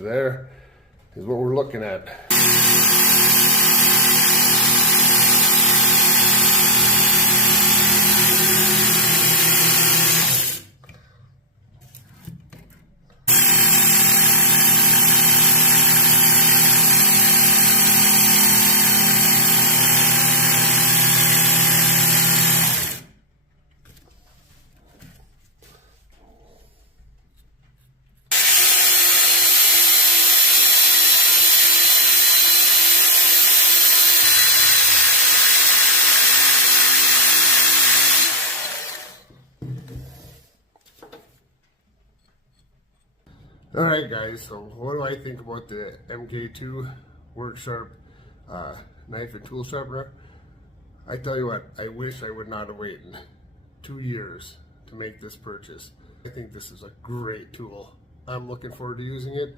there is what we're looking at. Alright guys, so what do I think about the MK2 Work Sharp knife and tool sharpener? I tell you what, I wish I would not have waited 2 years to make this purchase. I think this is a great tool. I'm looking forward to using it.